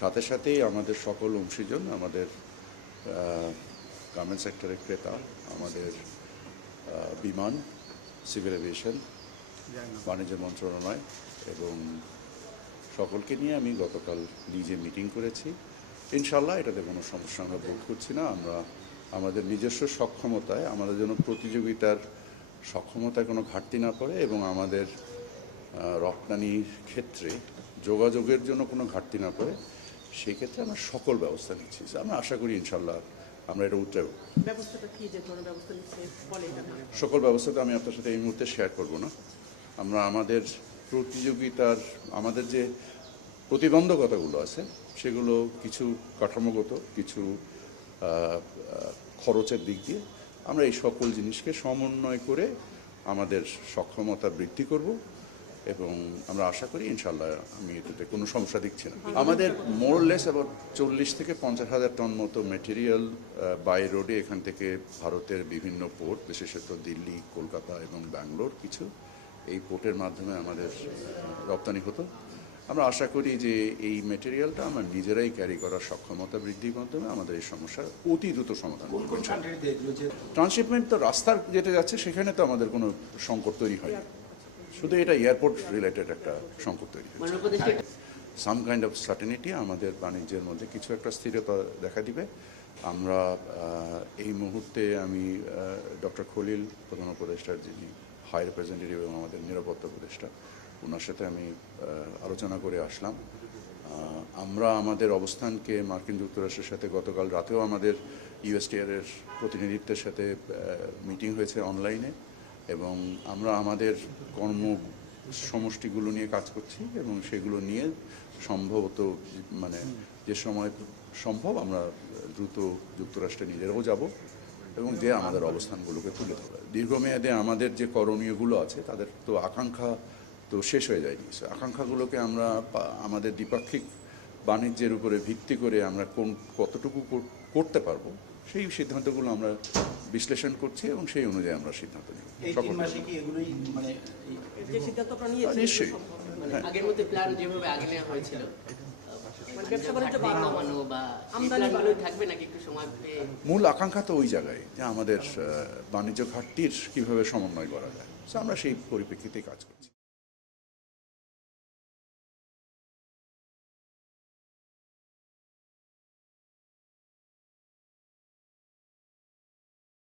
সাথে সাথেই আমাদের সকল অংশীজন আমাদের গার্মেন্ট সেক্টরের ক্রেতা আমাদের বিমান সিভিল এভিয়েশন বাণিজ্য মন্ত্রণালয় এবং সকলকে নিয়ে আমি গতকাল নিজে মিটিং করেছি। ইনশাল্লাহ এটাতে কোনো সমস্যা আমরা বোধ করছি না। আমরা আমাদের নিজস্ব সক্ষমতায় আমাদের জন্য প্রতিযোগিতার সক্ষমতায় কোনো ঘাটতি না পড়ে এবং আমাদের রপ্তানির ক্ষেত্রে যোগাযোগের জন্য কোনো ঘাটতি না পড়ে। সেই ক্ষেত্রে আমরা সকল ব্যবস্থা নিচ্ছি। আমরা আশা করি ইনশাল্লাহ আমরা এটা না। সকল ব্যবস্থা তো আমি আপনার সাথে এই মুহূর্তে শেয়ার করব না। আমরা আমাদের প্রতিযোগিতার আমাদের যে প্রতিবন্ধকতাগুলো আছে সেগুলো কিছু কাঠামোগত কিছু খরচের দিক দিয়ে আমরা এই সকল জিনিসকে সমন্বয় করে আমাদের সক্ষমতা বৃদ্ধি করব। এবং আমরা আশা করি ইনশাল্লাহ আমি এটাতে কোনো সমস্যা দেখছি না। আমাদের মোরলেস আবার চল্লিশ থেকে পঞ্চাশ হাজার টন মতো মেটেরিয়াল বাই রোডে এখান থেকে ভারতের বিভিন্ন পোর্ট বিশেষত দিল্লি কলকাতা এবং ব্যাঙ্গালোর কিছু এই পোর্টের মাধ্যমে আমাদের রপ্তানি হতো। আমরা আশা করি যে এই মেটেরিয়ালটা আমরা নিজেরাই ক্যারি করার সক্ষমতা বৃদ্ধির মাধ্যমে আমাদের এই সমস্যার অতি দ্রুত সমাধান ট্রান্সশিপমেন্ট তো রাস্তার যেটা যাচ্ছে সেখানে তো আমাদের কোনো সংকট তৈরি হয় শুধু এটা এয়ারপোর্ট রিলেটেড একটা সংকট তৈরি হয়েছে। সাম কাইন্ড অফ সার্টেনিটি আমাদের বাণিজ্যের মধ্যে কিছু একটা স্থিরতা দেখা দিবে। আমরা এই মুহূর্তে আমি ডক্টর খলিল প্রধান উপদেষ্টার যিনি হাই রিপ্রেজেন্টেটিভ এবং আমাদের নিরাপত্তা উপদেষ্টা ওনার সাথে আমি আলোচনা করে আসলাম। আমরা আমাদের অবস্থানকে মার্কিন যুক্তরাষ্ট্রের সাথে গতকাল রাতেও আমাদের ইউএসটিআর এর প্রতিনিধিত্বের সাথে মিটিং হয়েছে অনলাইনে এবং আমরা আমাদের কর্ম সমষ্টিগুলো নিয়ে কাজ করছি এবং সেগুলো নিয়ে সম্ভবত মানে যে সময় সম্ভব আমরা দ্রুত যুক্তরাষ্ট্রে নিজেরাও যাব এবং যে আমাদের অবস্থানগুলোকে তুলে ধরবে। দীর্ঘমেয়াদে আমাদের যে করণীয়গুলো আছে, তাদের তো আকাঙ্ক্ষা তো শেষ হয়ে যায়নি। আকাঙ্ক্ষাগুলোকে আমরা আমাদের দ্বিপাক্ষিক বাণিজ্যের উপরে ভিত্তি করে আমরা কোন, কতটুকু করতে পারব সেই সিদ্ধান্তগুলো আমরা বিশ্লেষণ করছি এবং সেই অনুযায়ী আমরা সিদ্ধান্ত নিই মানে এই- যে সিদ্ধান্ত আপনারা নিয়েছেন নিশ্চয়ই। মানে হ্যাঁ। আগের মধ্যে প্ল্যান যেভাবে আগে নেওয়া হয়েছিল মানে মূল আকাঙ্ক্ষা তো ওই জায়গায় যে আমাদের বাণিজ্য ঘাটতির কীভাবে সমন্বয় করা যায়। আমরা সেই পরিপ্রেক্ষিতেই কাজ করছি।